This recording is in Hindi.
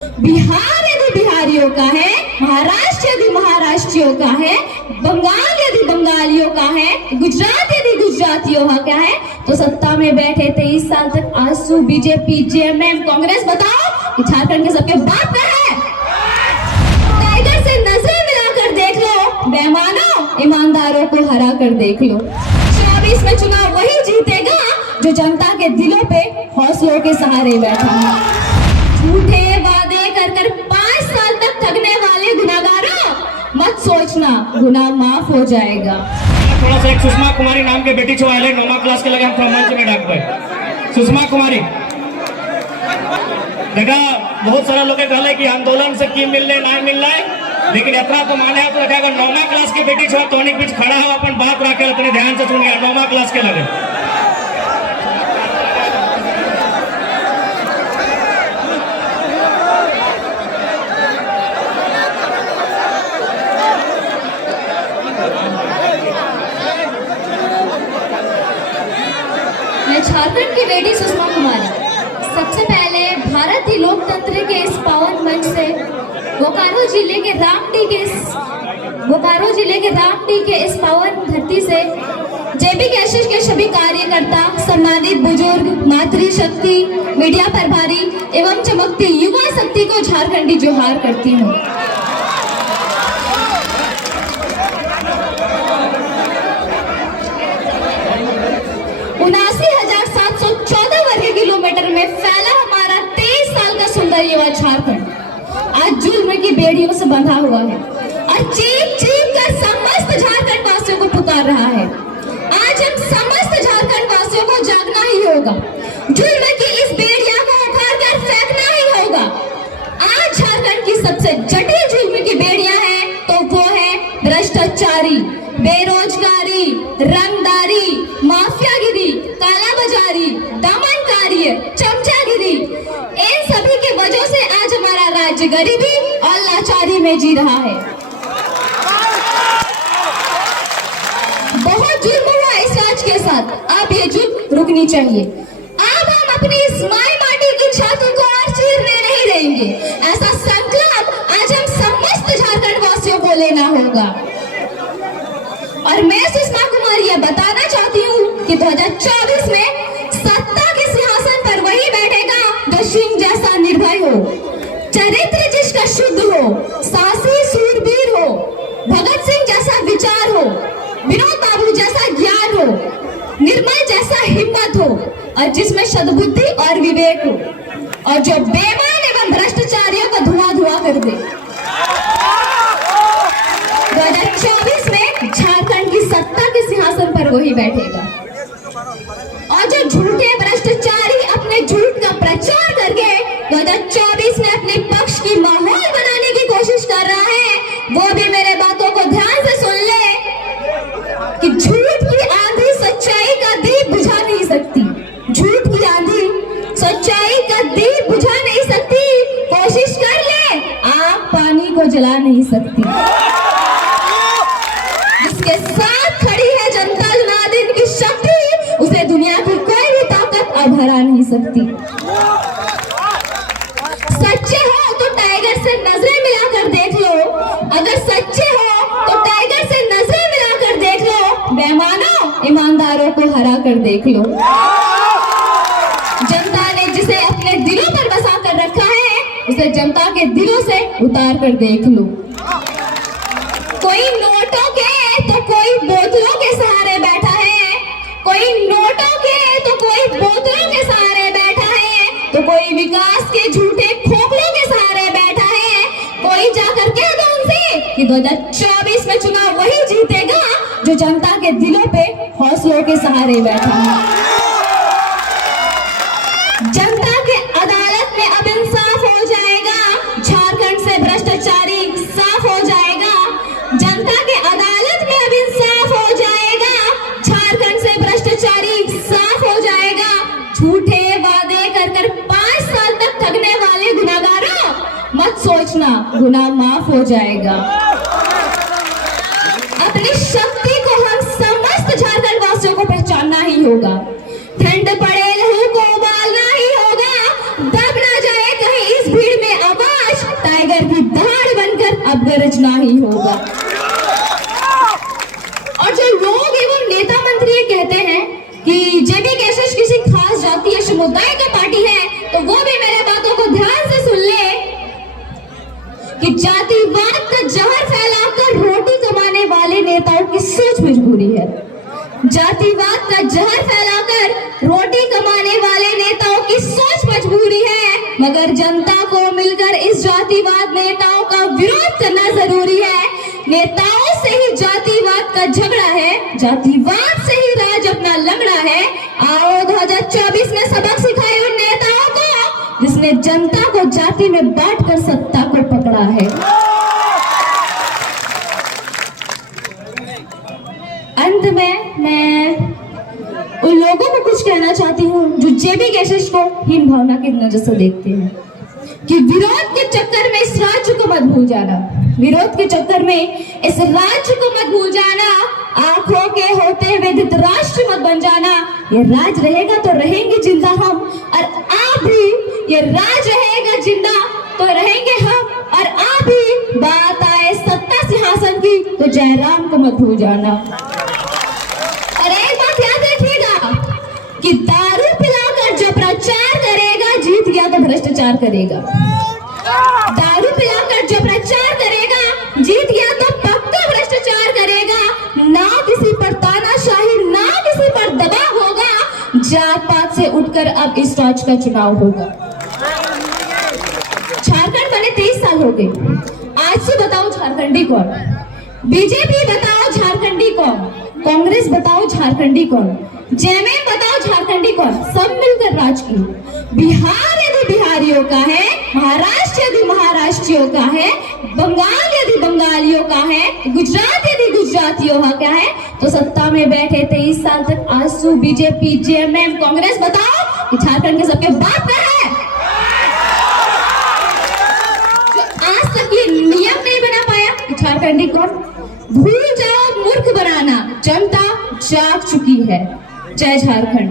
बिहार यदि बिहारियों का है, महाराष्ट्र यदि महाराष्ट्रियों का है, बंगाल यदि बंगालियों का है, गुजरात यदि गुजरातियों का है, तो सत्ता में बैठे 23 साल तक आजसू, बीजेपी, जेएमएम, कांग्रेस, बताओ कि झारखंड के सबके बाप का है। टाइगर से नजरें मिलाकर देख लो, बेईमानों, ईमानदारों को हरा कर देख लो। 24 में चुनाव वही जीतेगा जो जनता के दिलों पे हौसलों के सहारे बैठा है। झूठे वादे कर कर 5 साल तक ठगने वाले गुनाहगारों, मत सोचना गुनाह माफ हो जाएगा। थोड़ा सा एक सुषमा कुमारी नाम के बेटी छुआ ले 9वीं क्लास के लगे हम मंच में डाक पे सुषमा कुमारी देखा बहुत सारा लोग कहले कि आंदोलन से की मिलने ना मिलने, लेकिन इतना तो माने तो रखा अगर 9वीं क्लास के बेटी छुआ तो बीच खड़ा हो अपन बात रखे अपने ध्यान से सुन गया 9वीं क्लास के लगे। झारखंड की बेटी सुषमा कुमारी सबसे पहले भारतीय लोकतंत्र के इस पावन मंच से बोकारो जिले के रामटी के इस पावन धरती से जेबी कैशिश के सभी कार्यकर्ता, सम्मानित बुजुर्ग, मातृशक्ति, मीडिया प्रभारी एवं चमकती युवा शक्ति को झारखंडी जोहार करती हूँ। में फैला हमारा 23 साल का सुंदर युवा झारखंड आज जुल्म की बेड़ियों से बंधा हुआ है और चीख चीख कर समस्त झारखंड वासियों को पुकार रहा है। आज हम समस्त झारखंड वासियों को जागना ही होगा, जुल्म की इस बेड़िया को उखाड़ कर फेंकना ही होगा। आज झारखंड की सबसे जटिल जुल्म की बेड़िया है तो वो है भ्रष्टाचारी, बेरोजगारी, रंगदारी, माफियागिरी, कालाबाजारी, दमनकारी, चमचागिरी। इन सभी के वजह से आज हमारा राज्य गरीबी और लाचारी में जी रहा है। बहुत जुल्म हुआ इस राज्य के साथ, अब ये जुल्म रुकनी चाहिए। अब हम अपनी इस माई माटी की छाती को और चीरने नहीं देंगे। ऐसा संकल्प आज हम समस्त झारखंड वासियों को लेना होगा। और मैं सुषमा कुमारी यह बताना चाहती हूँ कि 2024 में सत्ता के सिंहासन पर वही बैठेगा जो सिंह जैसा निर्भय हो, चरित्र जिसका शुद्ध हो, साहसी सूरवीर हो, भगत सिंह जैसा विचार हो, विनोद बाबू जैसा ज्ञान हो, निर्मल जैसा हिम्मत हो और जिसमें सद्बुद्धि और विवेक हो, और जो बेईमान एवं भ्रष्टाचारियों को धुआं धुआं कर दे। 2024 में झारखंड की सत्ता के सिंहासन पर वही बैठेगा और जो झूठे भ्रष्टाचारी अपने झूठ का प्रचार करके 2024 में अपने पक्ष की माहौल बनाने की कोशिश कर रहा है, वो भी मेरे बातों को ध्यान से सुन ले कि झूठ की आंधी सच्चाई का दीप बुझा नहीं सकती। झूठ की आंधी सच्चाई का दीप बुझा नहीं सकती। कोशिश कर ले, आग पानी को जला नहीं सकती। जिसके साथ खड़ी है जनता जनार्दन की शक्ति, उसे दुनिया की कोई भी ताकत अब हरा नहीं सकती। सच्चे हो तो टाइगर से नजरें मिलाकर देख लो, अगर सच्चे हो तो टाइगर से नजरें मिलाकर देख लो, बेईमानों, ईमानदारों को हरा कर देख लो। जनता ने जिसे अपने दिलों पर बसा कर रखा है, उसे जनता के दिलों से उतार कर देख लो। कोई नोटों के तो कोई बोतलों के सहारे बैठा है, कोई नोटों के तो कोई बोतलों के सहारे बैठा है, तो कोई विकास के झूठे खोखलों के सहारे बैठा है। कोई जाकर कह दो उनसे कि 2024 में चुनाव वही जीतेगा जो जनता के दिलों पे हौसलों के सहारे बैठा है। जनता के अदालत में अब इंसाफ हो जाएगा, झारखंड से भ्रष्टाचारी साफ हो जाएगा। जनता के अदालत में अब इंसाफ हो जाएगा, झारखंड से भ्रष्टाचारी साफ हो जाएगा। झूठे वादे कर कर 5 साल तक ठगने वाले गुनाहगारों, मत सोचना गुनाह माफ हो जाएगा। अपनी शक्ति को हम समस्त झारखंड वासियों को पहचानना ही होगा। ठंड पड़े लहू को उबालना ही होगा, दब ना जाए कहीं इस भीड़ में आवाज अब गरजना ही होगा। और जो लोग एवं नेता मंत्री ये कहते हैं कि जेबी कैसेस किसी खास जाति या समुदाय का पार्टी है, तो वो भी मेरे बातों को ध्यान से सुन ले कि जातिवाद का जहर फैलाकर रोटी कमाने वाले नेताओं की सोच मजबूरी है। जातिवाद का जहर फैलाकर रोटी कमाने वाले नेताओं की सोच मजबूरी है, मगर जनता को मिलकर इस जातिवाद नेताओं का विरोध करना जरूरी है। नेताओं से ही जातिवाद का झगड़ा है, जातिवाद से ही राज अपना लंगड़ा है। आओ 2024 में सबक सिखाए उन नेताओं को जिसने जनता को जाति में बांटकर सत्ता को पकड़ा है। अंत में मैं उन लोगों को कुछ कहना चाहती हूँ जो जेबी कैसेस को हीन भावना की नजर से देखते हैं कि विरोध के चक्कर में इस राज्य को मत भूल जाना, विरोध के चक्कर में इस राज्य को मत भूल जाना, आंखों के होते हुए धृतराष्ट्र मत बन जाना। ये राज रहेगा तो रहेंगे जिंदा हम, और आप भी, ये राज रहेगा जिंदा तो रहेंगे हम, और आप भी बात आए सत्ता सिंहासन की तो जयराम को मत भूल जाना। और एक बात याद रखिएगा कि दारू पिलाकर जो प्रचार करेगा जीत गया तो भ्रष्टाचार करेगा। दारू पिलाकर जो प्रचार करेगा जीत गया तो पक्का भ्रष्टाचार करेगा। ना किसी पर तानाशाही, ना किसी पर दबाव होगा। जात पात से उठकर अब इस राज्य का चुनाव होगा। झारखंड बने 23 साल हो गए। आज से बताओ झारखंडी कौन? बीजेपी बताओ झारखंडी कौन? कांग्रेस बताओ झारखंडी कौन? जेएमएम बताओ झारखंडी कौन? सब मिलकर राज की। बिहार यदि बिहारियों का है, महाराष्ट्र यदि महाराष्ट्रियों का है, बंगाल यदि बंगालियों का है, गुजरात यदि गुजरातियों का है, तो सत्ता में बैठे 23 साल तक आजसू बीजेपी, जेएमएम, कांग्रेस बताओ कि झारखंड के सबके बाप का है। जो आज तक ये नियम नहीं बना पाया कि झारखंडी कौन? भूल जाओ मूर्ख बनाना, जनता जाग चुकी है। जय झारखंड।